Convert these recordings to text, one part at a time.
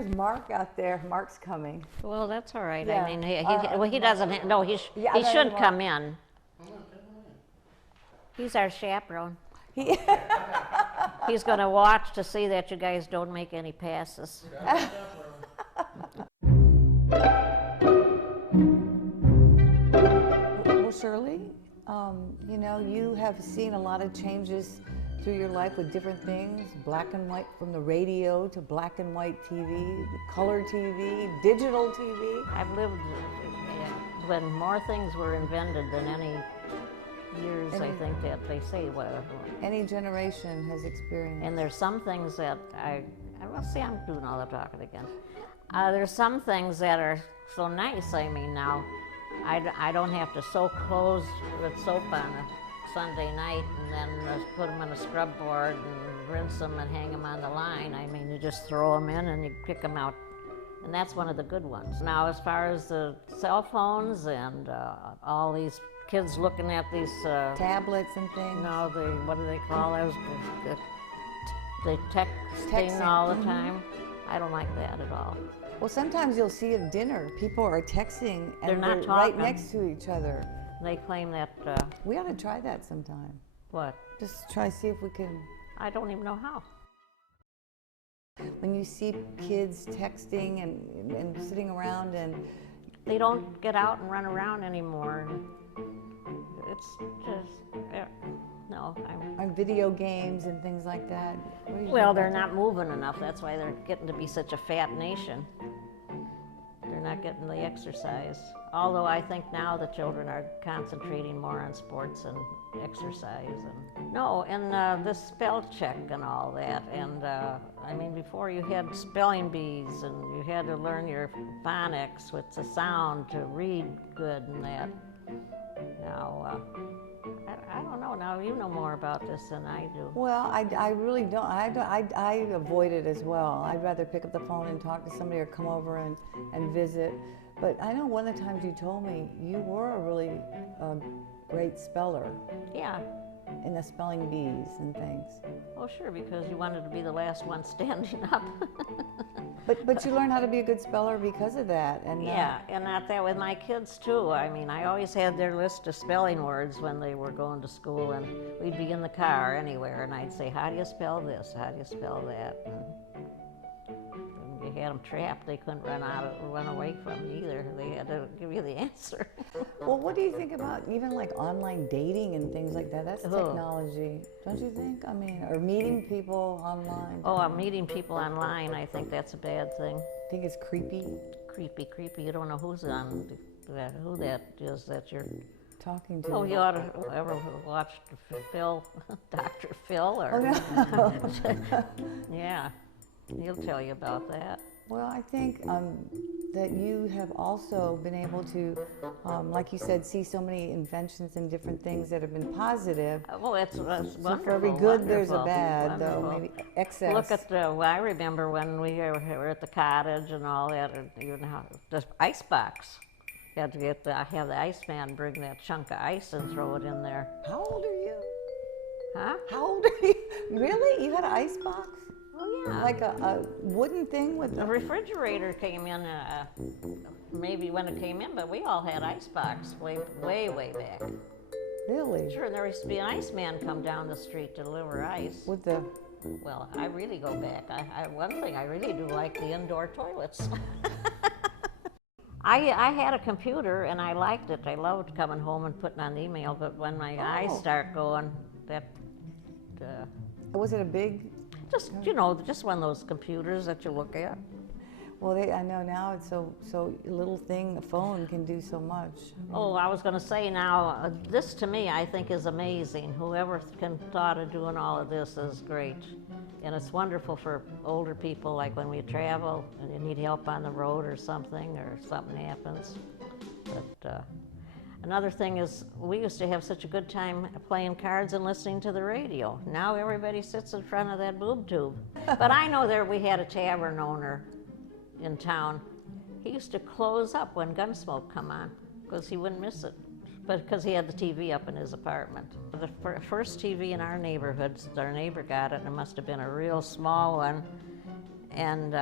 there's Mark out there. Mark's coming. Well, that's all right. Yeah. I mean, he doesn't. No, he should come in. He's our chaperone. He's going to watch to see that you guys don't make any passes. Well, Shirley, you know, you have seen a lot of changes through your life with different things, black and white, from the radio to black and white TV, color TV, digital TV. I've lived when more things were invented than any years, I think, that they say. Any generation has experienced. And there's some things that well, see, I'm doing all the talking again. There's some things that are so nice. I mean, now, I don't have to sew clothes with soap on a Sunday night and then put them on a scrub board and rinse them and hang them on the line. I mean, you just throw them in and you pick them out. And that's one of the good ones. Now, as far as the cell phones and all these kids looking at these tablets and things. No, what do they call those? They texting all the time. I don't like that at all. Well, sometimes you'll see at dinner, people are texting and they're not right next to each other. They claim that... we ought to try that sometime. What? Just try to see if we can... I don't even know how. When you see kids texting and sitting around and... They don't get out and run around anymore. It's just... no. On video games and things like that. Well, they're not moving enough. That's why they're getting to be such a fat nation. They're not getting the exercise. Although I think now the children are concentrating more on sports and exercise. And the spell check and all that. And I mean, before you had spelling bees and you had to learn your phonics with the sound to read good and that. Now, I don't know. Now you know more about this than I do. Well, I really don't. I avoid it as well. I'd rather pick up the phone and talk to somebody or come over and visit. But I know one of the times you told me you were a really great speller. Yeah. In the spelling bees and things. Oh, sure, because you wanted to be the last one standing up. But you learned how to be a good speller because of that. And yeah, and not that with my kids too. I mean, I always had their list of spelling words when they were going to school, and we'd be in the car anywhere, and I'd say, how do you spell this? How do you spell that? And you had them trapped. They couldn't run away from you either. They had to give you the answer. Well, what do you think about even like online dating and things like that? That's technology, don't you think? I mean, or meeting people online. Oh, meeting people online, I think that's a bad thing. I think it's creepy. Creepy. You don't know who that is that you're talking to. Oh, you ought to ever watch Phil, Dr. Phil, or... Oh, no. Yeah, he'll tell you about that. Well, I think that you have also been able to, like you said, see so many inventions and different things that have been positive. Well, that's wonderful. So for every good, there's a bad, though, maybe excess. Look at I remember when we were at the cottage and all that, and even the ice box. You had to have the iceman bring that chunk of ice and throw it in there. How old are you? Huh? How old are you? Really? You had an ice box? Oh, yeah. Like a wooden thing with the refrigerator came in, maybe when it came in, but we all had ice box way back. Really? Sure, and there used to be an iceman come down the street to deliver ice. With the... Well, I really go back. One thing I really do like the indoor toilets. I had a computer and I liked it. I loved coming home and putting on email, but when my eyes start going, Was it a big... Just, just one of those computers that you look at. Well, I know now it's so little thing, a phone can do so much. Oh, I was going to say now, this to me I think is amazing. Whoever thought of doing all of this is great. And it's wonderful for older people, like when we travel and you need help on the road or something happens. But another thing is, we used to have such a good time playing cards and listening to the radio. Now everybody sits in front of that boob tube. But I know we had a tavern owner in town. He used to close up when Gunsmoke come on because he wouldn't miss it, but because he had the TV up in his apartment. The first TV in our neighborhood, our neighbor got it, and it must have been a real small one, and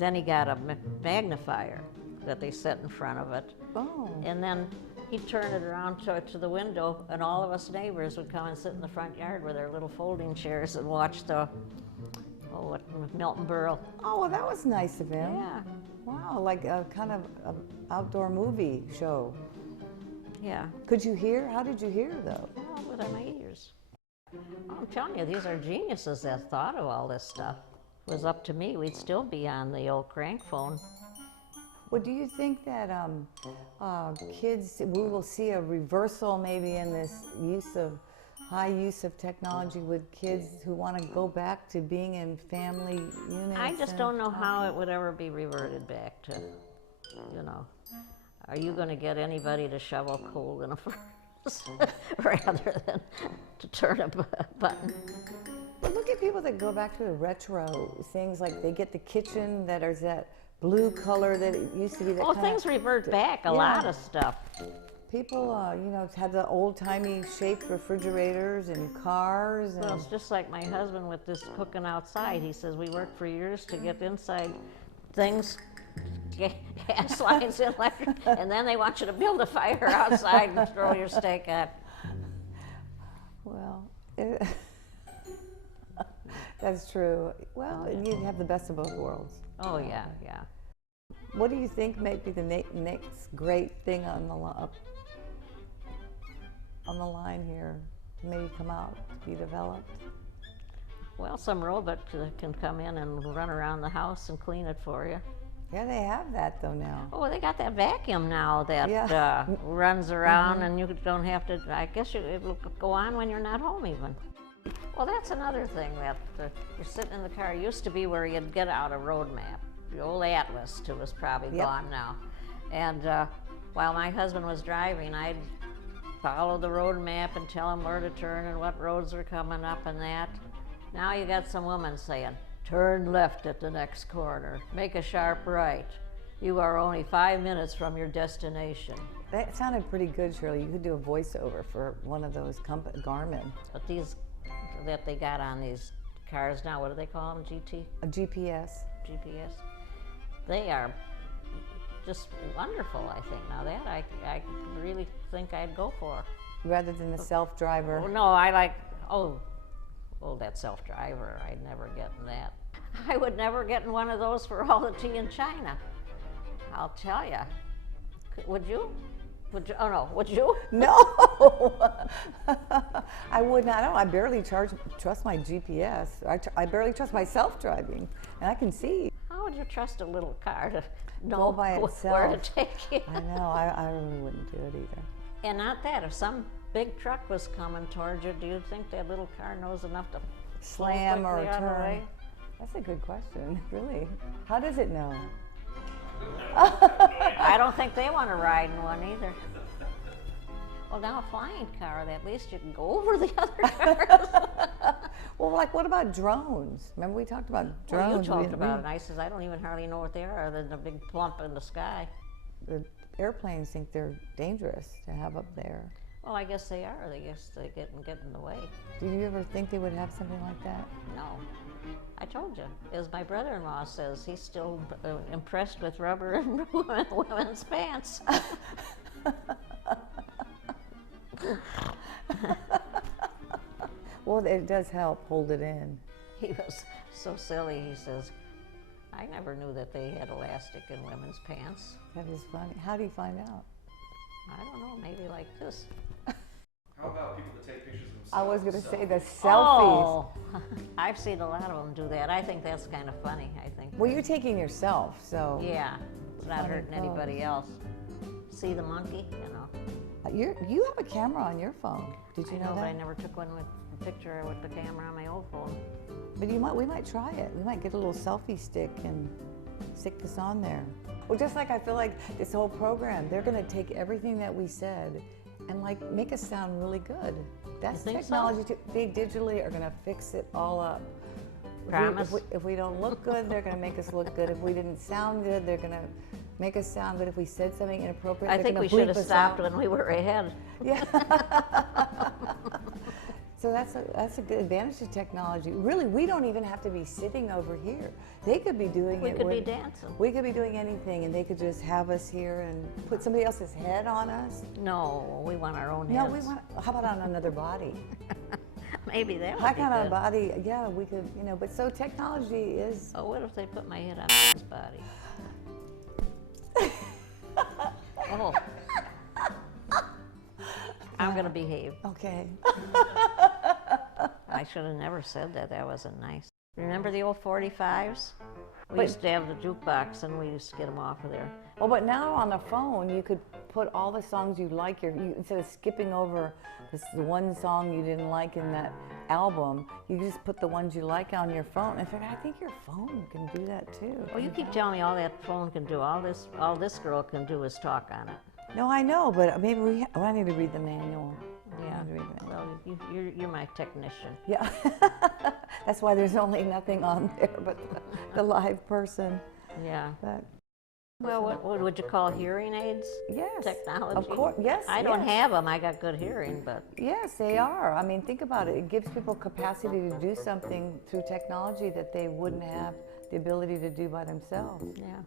Then he got a magnifier that they set in front of it. Oh. And then he'd turn it around to the window, and all of us neighbors would come and sit in the front yard with their little folding chairs and watch the, Milton Berle. Oh, well, that was nice of him. Yeah. Wow, like a kind of a outdoor movie show. Yeah. Could you hear? How did you hear, though? Well, with my ears. I'm telling you, these are geniuses that thought of all this stuff. If it was up to me, we'd still be on the old crank phone. Well, do you think that kids, we will see a reversal maybe in this high use of technology with kids who want to go back to being in family units? I just don't know how it would ever be reverted back to, Are you going to get anybody to shovel coal in a furnace rather than to turn a button? But look at people that go back to the retro things, like they get the kitchen that is that blue color that it used to be. That things revert back, a lot of stuff. People, had the old-timey shaped refrigerators and cars. Well, it's just like my husband with this cooking outside. He says, we worked for years to get inside things, gas lines, electric, and then they want you to build a fire outside and throw your steak at. Well, that's true. Well, you have the best of both worlds. Oh, yeah, yeah. What do you think might be the next great thing on the line here to maybe come out, to be developed? Well, some robot can come in and run around the house and clean it for you. Yeah, they have that though now. Oh, they got that vacuum now that runs around, and you don't have to, I guess it will go on when you're not home even. Well, that's another thing that you're sitting in the car. It used to be where you'd get out a road map. The old atlas, too, is probably gone now. And while my husband was driving, I'd follow the road map and tell him where to turn and what roads are coming up and that. Now you got some woman saying, turn left at the next corner, make a sharp right. You are only 5 minutes from your destination. That sounded pretty good, Shirley. You could do a voiceover for one of those Garmin. But these that they got on these cars now, what do they call them, GT? A GPS. GPS. They are just wonderful, I think. Now that I really think I'd go for. Rather than the self-driver. Oh, no, I like, that self-driver, I'd never get in that. I would never get in one of those for all the tea in China. I'll tell you. Would you? Would you? Oh no, would you? No, I would not. I barely trust my GPS. I barely trust my self-driving, and I can see. How would you trust a little car to know by itself. where to take you? I know. I really wouldn't do it either. And not that. If some big truck was coming towards you, do you think that little car knows enough to slam or turn? away? That's a good question. Really. How does it know? I don't think they want to ride in one either. Well, now a flying car, at least you can go over the other cars. Well, like what about drones? Remember we talked about drones? Well, you talked about it, and I says, I don't even hardly know what they are other than a big plump in the sky. The airplanes think they're dangerous to have up there. Well, I guess they are. I guess they get in the way. Did you ever think they would have something like that? No. I told you. As my brother-in-law says, he's still impressed with rubber in women's pants. Well, it does help hold it in. He was so silly. He says, I never knew that they had elastic in women's pants. That is funny. How do you find out? I don't know, maybe like this. How about people that take pictures of themselves? I was going to say the selfies. Oh, I've seen a lot of them do that. I think that's kind of funny, I think. Well, you're taking yourself, so. Yeah, it's not funny hurting anybody else. See the monkey, You have a camera on your phone. Did you know but that? I never took one with a picture with the camera on my old phone. But we might try it. We might get a little selfie stick and stick this on there. Well, just like I feel like this whole program, they're going to take everything that we said and like make us sound really good. That's think technology so? too. They digitally are going to fix it all up. Promise? If we don't look good, they're going to make us look good. If we didn't sound good, they're going to make us sound good. If we said something inappropriate, I they're think going we to bleep should have us stopped out. when we were ahead. Yeah. So that's a good advantage of technology. Really, we don't even have to be sitting over here. They could be doing We it. could be dancing. We could be doing anything, and they could just have us here and put somebody else's head on us. No, we want our own No, heads. we want. How about on another body? Maybe that would How be kind of good. body? Yeah, we could. You know, but so technology is. Oh, what if they put my head on his body? Oh. I'm going to behave. Okay. I should have never said that. That wasn't nice. Remember the old 45s? We But- used to have the jukebox, and we used to get them off of there. Well, but now on the phone, you could put all the songs you like. Instead of skipping over the one song you didn't like in that album, you just put the ones you like on your phone. In fact, I think your phone can do that too. Well, you keep telling me all that phone can do. All this girl can do is talk on it. No, I know, but maybe I need to read the manual. Yeah. I need to read the manual. Well, you're my technician. Yeah. That's why there's only nothing on there but the live person. Yeah. But Well, what would you call hearing aids? yes, Technology? of course, yes. I don't yes. have them. I got good hearing, but Yes, they are. I mean, think about it. It gives people capacity to do something through technology that they wouldn't have the ability to do by themselves. yeah.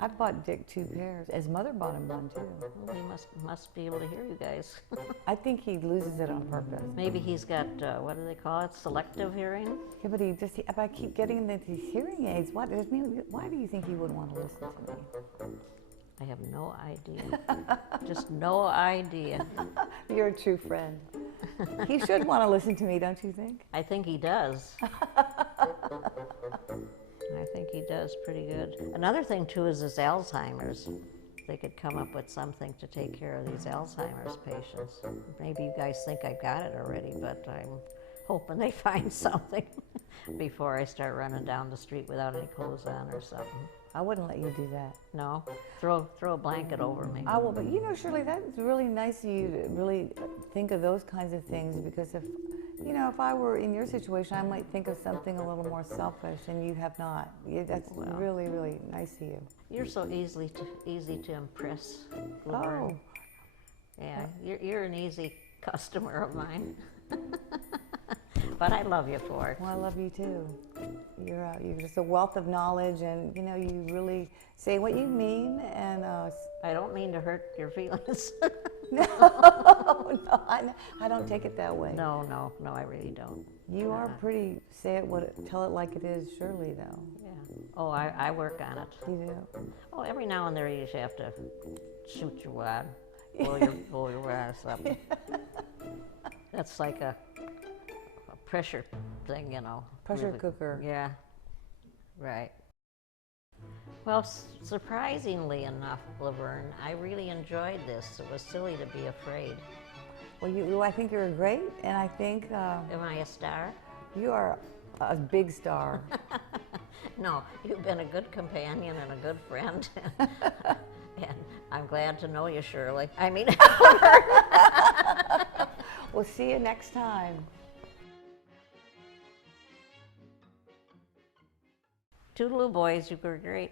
I bought Dick 2 pairs. His mother bought him one too. Well, he must be able to hear you guys. I think he loses it on purpose. Maybe he's got what do they call it? Selective hearing. Yeah, but if I keep getting these hearing aids, why do you think he wouldn't want to listen to me? I have no idea. Just no idea. You're a true friend. He should want to listen to me, don't you think? I think he does. I think he does pretty good. Another thing too is this Alzheimer's. They could come up with something to take care of these Alzheimer's patients. Maybe you guys think I got it already, but I'm hoping they find something before I start running down the street without any clothes on or something. I wouldn't let you do that. No, throw a blanket over me. I will, but you know, Shirley, that's really nice of you to really think of those kinds of things, because if I were in your situation, I might think of something a little more selfish, and you have not. That's Well. really, really nice of you. You're so easy to impress, Laverne. Oh. Yeah, you're an easy customer of mine. But I love you for it. Well, I love you too. You're just a wealth of knowledge, and you really say what you mean. And I don't mean to hurt your feelings. no, I don't take it that way. No, I really don't. You are pretty. Tell it like it is, Shirley, though. Yeah. Oh, I work on it. You do. Oh, every now and then you just have to shoot your wad, blow your wad or something. That's like a pressure thing, Pressure Really. cooker. Yeah, right. Well, surprisingly enough, Laverne, I really enjoyed this. It was silly to be afraid. Well, I think you're great, and I think Am I a star? you are a big star. No, you've been a good companion and a good friend. And I'm glad to know you, Shirley. I mean, We'll see you next time. Toodaloo, boys, you were great.